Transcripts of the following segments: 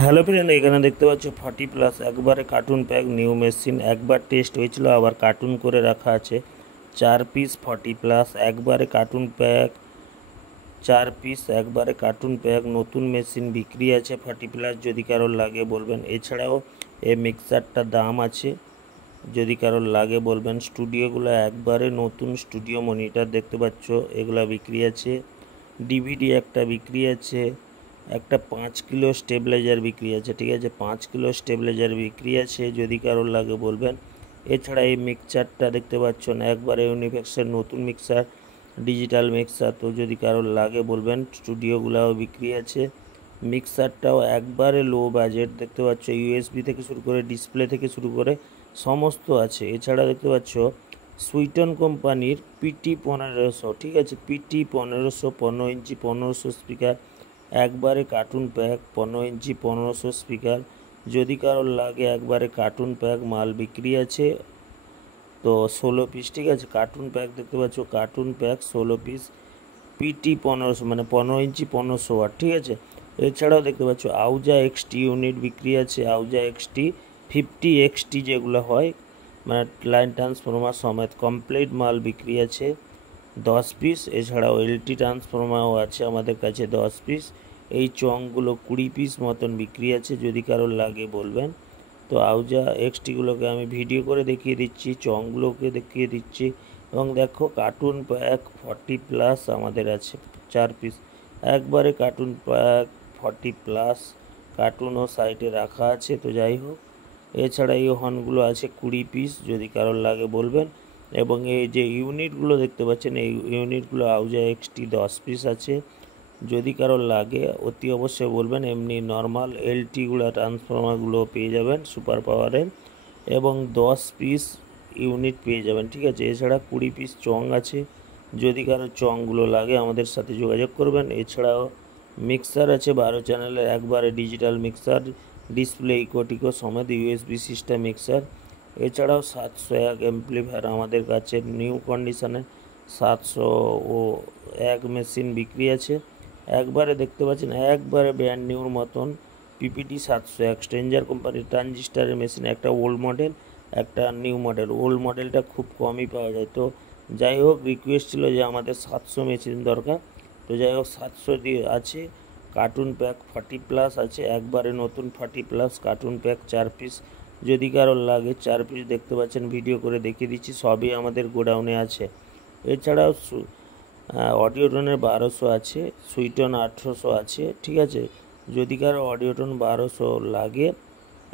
Hello friend, এখানে দেখতে পাচ্ছ 40+ একবারে কার্টুন প্যাক নিউ মেশিন। একবার টেস্ট হয়েছিল, আবার কার্টুন করে রাখা আছে। 4 পিস 40+ একবারে কার্টুন প্যাক। 4 পিস একবারে কার্টুন প্যাক নতুন মেশিন বিক্রি আছে 40+। যদি কারোর লাগে বলবেন। এছাড়াও এই মিক্সারটার দাম আছে, যদি কারোর লাগে বলবেন। স্টুডিওগুলো একবারে নতুন স্টুডিও মনিটর দেখতে পাচ্ছ, এগুলো বিক্রি আছে। ডিভিডি একটা বিক্রি আছে। একটা 5 কিলো স্টেবিলাইজার বিক্রি আছে, ঠিক আছে। 5 কিলো স্টেবিলাইজার বিক্রি আছে, যদি কারোর লাগে বলবেন। এছাড়া এই মিক্সারটা দেখতে পাচ্ছ না, একবারে ইউনিফ্যাক্সের নতুন মিক্সার, ডিজিটাল মিক্সার। তো যদি কারোর লাগে বলবেন। স্টুডিওগুলোও বিক্রি আছে। মিক্সারটাও একবারে লো বাজেট দেখতে পাচ্ছ, ইউএসবি থেকে শুরু করে ডিসপ্লে থেকে শুরু করে সমস্ত আছে। এছাড়া দেখতে পাচ্ছ সুইটন কোম্পানির পিটি 1500, ঠিক আছে। পিটি 1500, 15 ইঞ্চি 1500 স্পিকার, একবারে কার্টুন প্যাক। 15 ইঞ্চি 1500 স্পিকার, যদি কারোর লাগে একবারে কার্টুন প্যাক মাল বিক্রি আছে। তো 16 পিস, ঠিক আছে। কার্টুন প্যাক দেখতে পাচ্ছ, কার্টুন প্যাক 16 পিস, পিটি 1500, মানে 15 ইঞ্চি 1500 ওয়াট, ঠিক আছে। এছাড়াও দেখতে পাচ্ছ আউজা এক্সটি ইউনিট বিক্রি আছে। আউজা এক্সটি 50 XT যেগুলো হয়, মানে লাইন ট্রান্সফরমার সমেত কমপ্লিট মাল বিক্রি আছে 10 পিস। এছাড়াও এলটি ট্রান্সফরমারও আছে আমাদের কাছে 10 পিস। এই চংগুলো 20 পিস মতন বিক্রি আছে, যদি কারোর লাগে বলবেন। তো আউজা এক্সটিগুলোকে আমি ভিডিও করে দেখিয়ে দিচ্ছি, চংগুলোকে দেখিয়ে দিচ্ছি। এবং দেখো কার্টুন প্যাক 40+ আমাদের আছে 4 পিস, একবারে কার্টুন প্যাক 40+। কার্টুনও সাইডে রাখা আছে। তো যাই হোক, এছাড়া এই হর্নগুলো আছে 20 পিস, যদি কারোর লাগে বলবেন। এবং এই যে ইউনিটগুলো দেখতে পাচ্ছেন, এই ইউনিটগুলো আউজা এক্সটি 10 পিস আছে, যদি কারোর লাগে অতি অবশ্যই বলবেন। এমনি নর্মাল এলটিগুলো ট্রান্সফরমারগুলো পেয়ে যাবেন সুপার পাওয়ারের, এবং 10 পিস ইউনিট পেয়ে যাবেন, ঠিক আছে। এছাড়া 20 পিস চং আছে, যদি কারোর চংগুলো লাগে আমাদের সাথে যোগাযোগ করবেন। এছাড়াও মিক্সার আছে 12 চ্যানেলের, একবারে ডিজিটাল মিক্সার, ডিসপ্লে ইকোটিকো সমেত ইউএসবি সিস্টেম মিক্সার। এছাড়াও 701 অ্যাম্প্লিফায়ার আমাদের কাছে নিউ কন্ডিশনে 701 মেশিন বিক্রি আছে। একবারে দেখতে পাচ্ছেন, একবারে ব্র্যান্ড নিউর মতন পিপিটি 701 স্ট্রেঞ্জার কোম্পানির ট্রানজিস্টারের মেশিন। একটা ওল্ড মডেল, একটা নিউ মডেল। ওল্ড মডেলটা খুব কমই পাওয়া যায়। তো যাই হোক, রিকোয়েস্ট ছিল যে আমাদের 700 মেশিন দরকার। তো যাই হোক, 700 দিয়ে আছে। কার্টুন প্যাক 40+ আছে, একবারে নতুন 40+ কার্টুন প্যাক 4 পিস, যদি কারোর লাগে। 4 পিস দেখতে পাচ্ছেন, ভিডিও করে দেখিয়ে দিচ্ছি, সবই আমাদের গোডাউনে আছে। এছাড়াও অডিওটনের 1200 আছে, সুইটন 1800 আছে, ঠিক আছে। যদি কারো অডিওটন 1200 লাগে,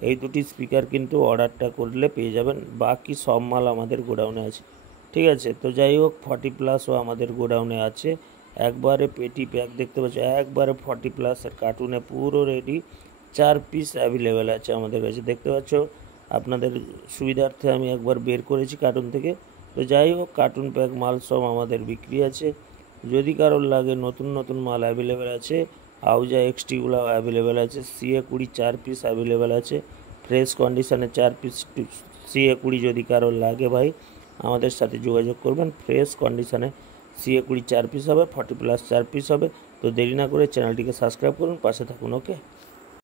এই দুটি স্পিকার কিন্তু অর্ডারটা করলে পেয়ে যাবেন। বাকি সব মাল আমাদের গোডাউনে আছে, ঠিক আছে। তো যাই হোক, 40+ও আমাদের গোডাউনে আছে। একবারে পেটি প্যাক দেখতে পাচ্ছ, একবারে 40+এর কার্টুনে পুরো রেডি। 4 পিস অ্যাভেলেবেল আছে আমাদের কাছে, দেখতে পাচ্ছ। আপনাদের সুবিধার্থে আমি একবার বের করেছি কার্টুন থেকে। তো যাই হোক, কার্টুন প্যাক মাল সব আমাদের বিক্রি আছে, যদি কারোর লাগে। নতুন নতুন মাল অ্যাভেলেবেল আছে। আউজা এক্সটিগুলো অ্যাভেলেবেল আছে। CA20 4 পিস অ্যাভেলেবেল আছে, ফ্রেশ কন্ডিশনে 4 পিস। CA20 যদি কারোর লাগে ভাই, আমাদের সাথে যোগাযোগ করবেন। ফ্রেশ কন্ডিশনে CA20 4 পিস হবে, 40+ 4 পিস হবে। তো দেরি না করে চ্যানেলটিকে সাবস্ক্রাইব করুন, পাশে থাকুন। ওকে।